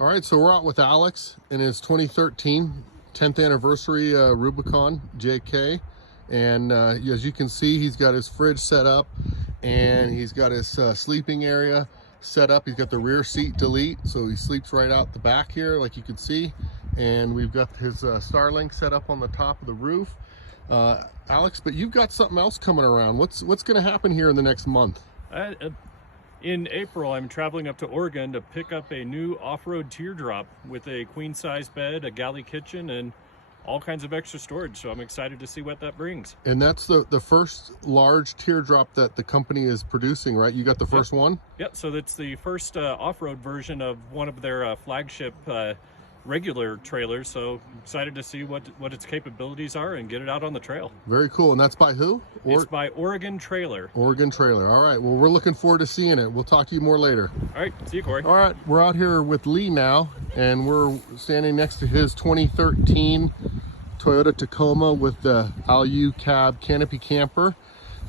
All right, so we're out with Alex in his 2013 10th anniversary Rubicon JK. And as you can see, he's got his fridge set up and he's got his sleeping area set up. He's got the rear seat delete, so he sleeps right out the back here, like you can see. And we've got his Starlink set up on the top of the roof. Alex, but you've got something else coming around. What's going to happen here in the next month? In April, I'm traveling up to Oregon to pick up a new off-road teardrop with a queen-size bed, a galley kitchen, and all kinds of extra storage. So I'm excited to see what that brings. And that's the first large teardrop that the company is producing, right? You got the first one? Yep, so that's the first off-road version of one of their flagship regular trailers. So I'm excited to see what its capabilities are and get it out on the trail. Very cool. And that's by who? It's by Oregon Trailer. Oregon Trailer. All right. Well, we're looking forward to seeing it. We'll talk to you more later. All right. See you, Corey. All right. We're out here with Lee now, and we're standing next to his 2013 Toyota Tacoma with the Alu cab canopy camper.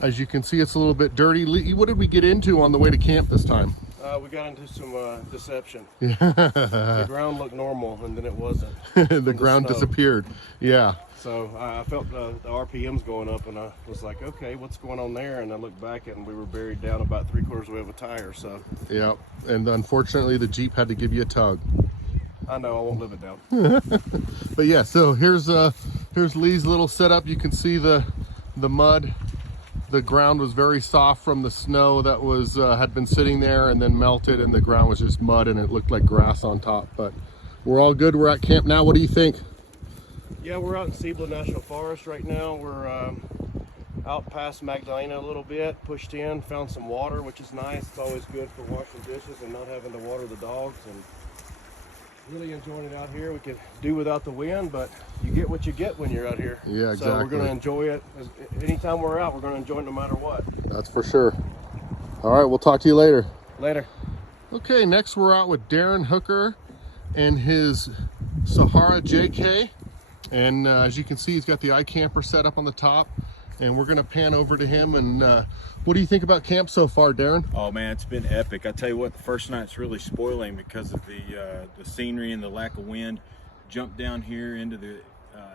As you can see, it's a little bit dirty. Lee, what did we get into on the way to camp this time? We got into some deception. Yeah. The ground looked normal, and then it wasn't. The ground disappeared. Yeah. So I felt the RPMs going up, and I was like, okay, what's going on there? And I looked back, and we were buried down about 3/4 way of a tire. So. Yeah. And unfortunately, the Jeep had to give you a tug. I know, I won't live it down. But yeah, so here's Lee's little setup. You can see the mud. The ground was very soft from the snow that was had been sitting there and then melted, and the ground was just mud and it looked like grass on top. But we're all good. We're at camp now. What do you think? Yeah, we're out in Gila National Forest right now. We're out past Magdalena a little bit, pushed in, found some water, which is nice. It's always good for washing dishes and not having to water the dogs. And really enjoying it out here. We could do without the wind, but you get what you get when you're out here. Yeah, exactly. So we're going to enjoy it. Anytime we're out, we're going to enjoy it no matter what. That's for sure. All right, we'll talk to you later. Later. Okay, next we're out with Darren Hooker and his Sahara JK. And as you can see, he's got the iCamper set up on the top. And we're going to pan over to him. And what do you think about camp so far, Darren? Oh man, it's been epic. I tell you what, the first night's really spoiling because of the scenery and the lack of wind. Jumped down here into the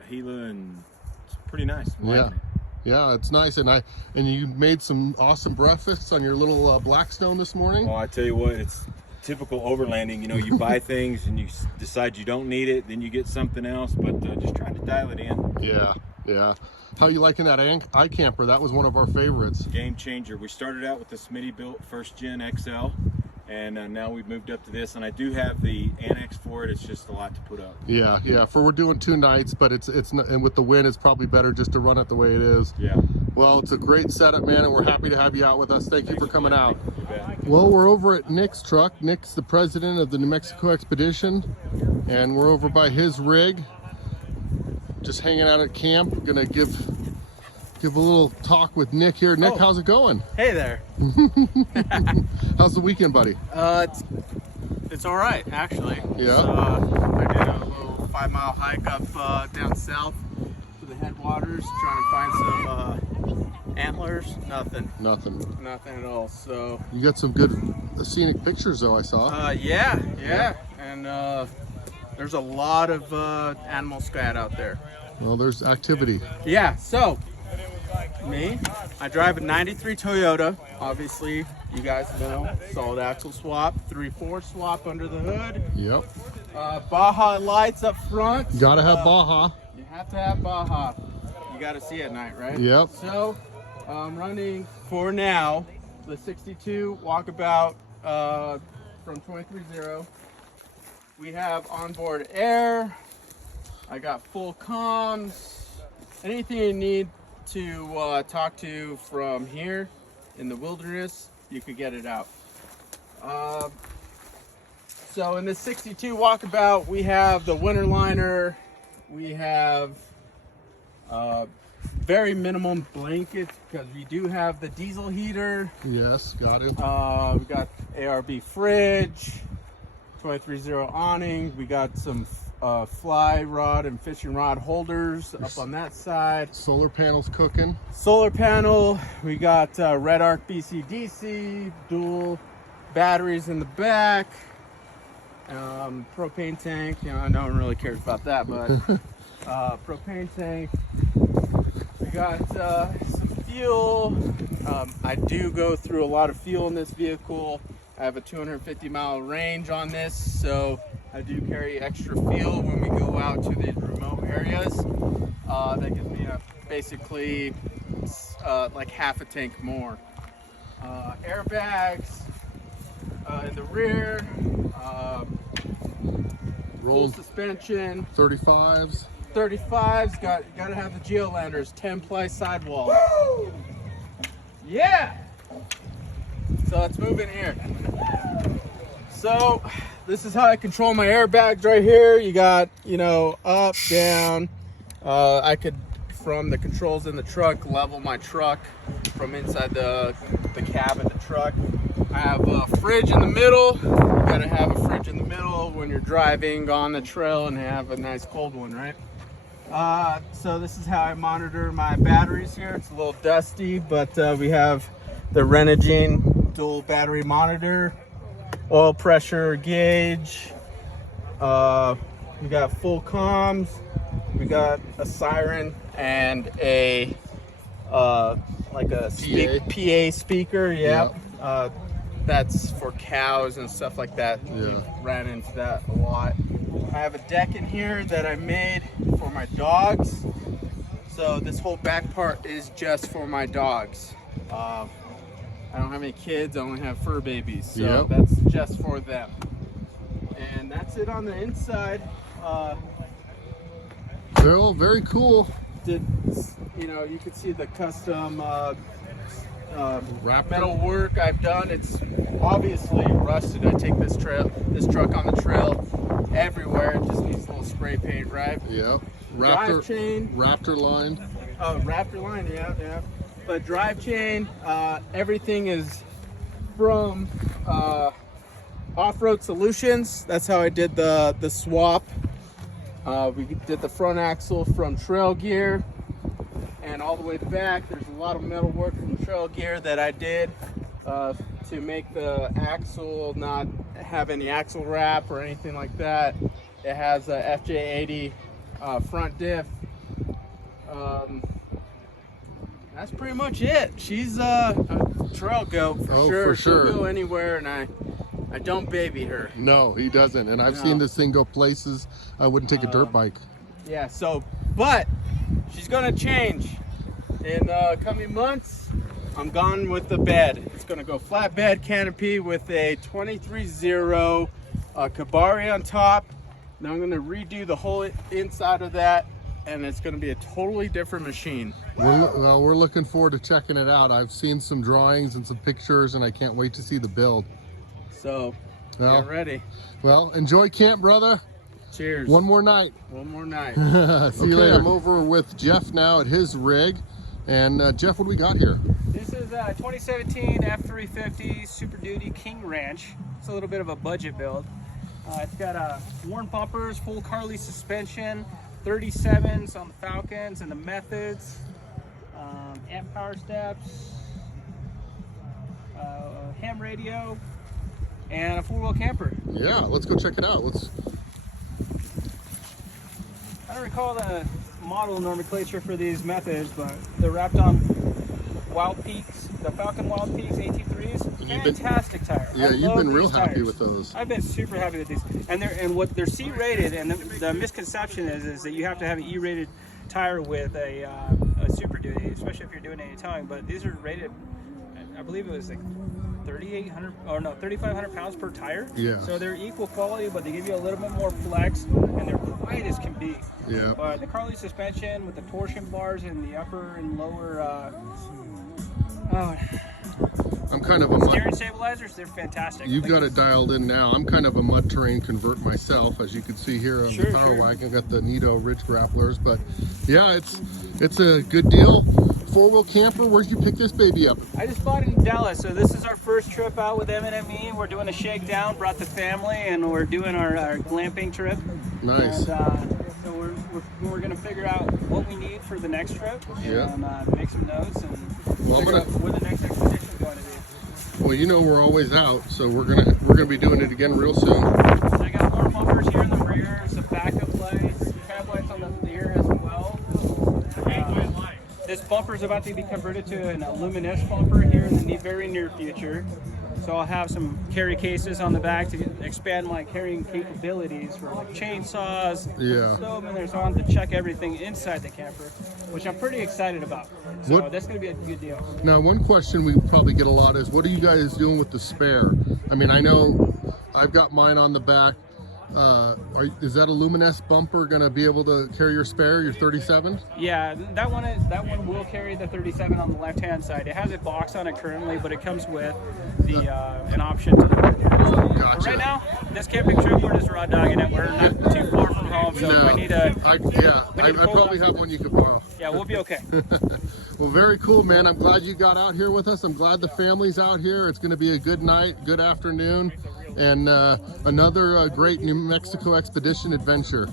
Gila, and it's pretty nice. I'm liking it. Yeah, it's nice. And you made some awesome breakfasts on your little Blackstone this morning. Well, I tell you what, it's typical overlanding. You know, you buy things and you decide you don't need it, then you get something else. But just trying to dial it in. Yeah, yeah. How you liking that iCamper? That was one of our favorites. Game changer. We started out with the Smitty built first gen XL, and now we've moved up to this. And I do have the annex for it. It's just a lot to put up. Yeah, yeah. We're doing 2 nights, but it's not, and with the wind, it's probably better just to run it the way it is. Yeah. Well, it's a great setup, man, and we're happy to have you out with us. Thank you for coming out. You bet. Well, we're over at Nick's truck. Nick's the president of the New Mexico Expedition, and we're over by his rig. Just hanging out at camp. Gonna give a little talk with Nick here. Nick, how's it going? Hey there. How's the weekend, buddy? It's all right, actually. Yeah. I did a little 5-mile hike up down south to the headwaters, trying to find some antlers. Nothing at all. So You got some good scenic pictures, though, I saw. yeah. And there's a lot of animal scat out there. Well, there's activity. Yeah, so I drive a 93 Toyota. Obviously, you guys know, solid axle swap, 3/4 swap under the hood. Yep. Baja lights up front. Gotta have Baja. You have to have Baja. You got to see at night, right? Yep. So I'm running for now the 62 walkabout from 23.0. We have onboard air. I got full comms. Anything you need to talk to from here in the wilderness, you could get it out. So in this 62 walkabout, we have the winter liner. We have very minimum blankets because we do have the diesel heater. Yes, got it. We got ARB fridge, 23.0 awning. We got some fly rod and fishing rod holders up on that side. Solar panels cooking. Solar panel. We got Red Arc BCDC, dual batteries in the back. Propane tank, you know, no one really cares about that, but propane tank. We got some fuel. I do go through a lot of fuel in this vehicle. I have a 250-mile range on this, so I do carry extra fuel when we go out to these remote areas. That gives me basically like half a tank more. Airbags in the rear. Full suspension. 35s. 35s. Got to have the Geolanders. 10-ply sidewall. Woo! Yeah. So let's move in here. So this is how I control my airbags right here. You got, you know, up, down. I could, from the controls in the truck, level my truck from inside the cab of the truck. I have a fridge in the middle. You gotta have a fridge in the middle when you're driving on the trail and have a nice cold one, right? So this is how I monitor my batteries here. It's a little dusty, but we have the Renegade dual battery monitor, oil pressure gauge. We got full comms. We got a siren and a like a PA speaker. Yeah. That's for cows and stuff like that. Yeah. We've ran into that a lot. I have a deck in here that I made for my dogs. So this whole back part is just for my dogs. I don't have any kids, I only have fur babies. So that's just for them. And that's it on the inside. Bill, very cool. You know, you can see the custom metal work I've done. It's obviously rusted. I take this truck on the trail everywhere. It just needs a little spray paint, right? Yeah. Drive chain. Raptor line. Oh, Raptor line, yeah. But drive chain, everything is from Off-Road Solutions. That's how I did the swap. We did the front axle from Trail Gear, and all the way back there's a lot of metal work from Trail Gear that I did to make the axle not have any axle wrap or anything like that. It has a FJ80 front diff. That's pretty much it. She's a trail goat for sure. For sure. She'll go anywhere, and I don't baby her. No, he doesn't. And I've seen this thing go places I wouldn't take a dirt bike. Yeah, so, but she's gonna change. In coming months, I'm gone with the bed. It's gonna go flat bed canopy with a 23.0 Kabari on top. Now I'm gonna redo the whole inside of that, and it's gonna be a totally different machine. We're looking forward to checking it out. I've seen some drawings and some pictures, and I can't wait to see the build. So, get ready. Well, enjoy camp, brother. Cheers. One more night. One more night. See you later. I'm over with Jeff now at his rig. And Jeff, what do we got here? This is a 2017 F350 Super Duty King Ranch. It's a little bit of a budget build. It's got worn bumpers, full Carly suspension, 37s on the Falcons and the Methods, amp power steps, ham radio, and a four-wheel camper. Yeah, let's go check it out. I don't recall the model nomenclature for these Methods, but they're wrapped on Wild Peaks, the Falcon Wild Peaks AT3s. Fantastic tire. Yeah, you've been real happy tires. with those. I've been super happy with these, and they're C rated. And the misconception is that you have to have an E rated tire with a Super Duty, especially if you're doing any towing. But these are rated, I believe it was like 3,500 pounds per tire. Yeah. So they're equal quality, but they give you a little bit more flex, and they're quiet as can be. Yeah. But the Carly suspension with the torsion bars in the upper and lower I'm kind of a steering stabilizers, they're fantastic. You've got it dialed in now. I'm kind of a mud terrain convert myself, as you can see here on the Power Wagon. I've got the Nito Ridge Grapplers, but yeah, it's a good deal. Four-wheel camper. Where'd you pick this baby up? I just bought it in Dallas, so this is our first trip out with M&ME. We're doing a shakedown, brought the family, and we're doing our glamping trip. Nice. And, so we're gonna figure out what we need for the next trip, and make some notes, and figure out where the next expedition is going to be. Well, you know we're always out, so we're gonna be doing it again real soon. I got bumper is about to be converted to an aluminum bumper here in the very near future. So I'll have some carry cases on the back to expand my carrying capabilities for like chainsaws, Yeah. stove in there, so I don't have to check everything inside the camper, which I'm pretty excited about. So What- that's going to be a good deal. Now, one question we probably get a lot is, what are you guys doing with the spare? I mean, I know I've got mine on the back. Is that a luminescent bumper going to be able to carry your spare, your 37? Yeah, that one will carry the 37 on the left-hand side. It has a box on it currently, but it comes with the an option to the Gotcha. Right now, this camping trip we're just raw dogging it. We're not too far from home, so if I need to. I pull probably out have one you could borrow. Yeah, we'll be okay. Well, very cool, man. I'm glad you got out here with us. I'm glad the family's out here. It's going to be a good night, good afternoon, and another great New Mexico expedition adventure.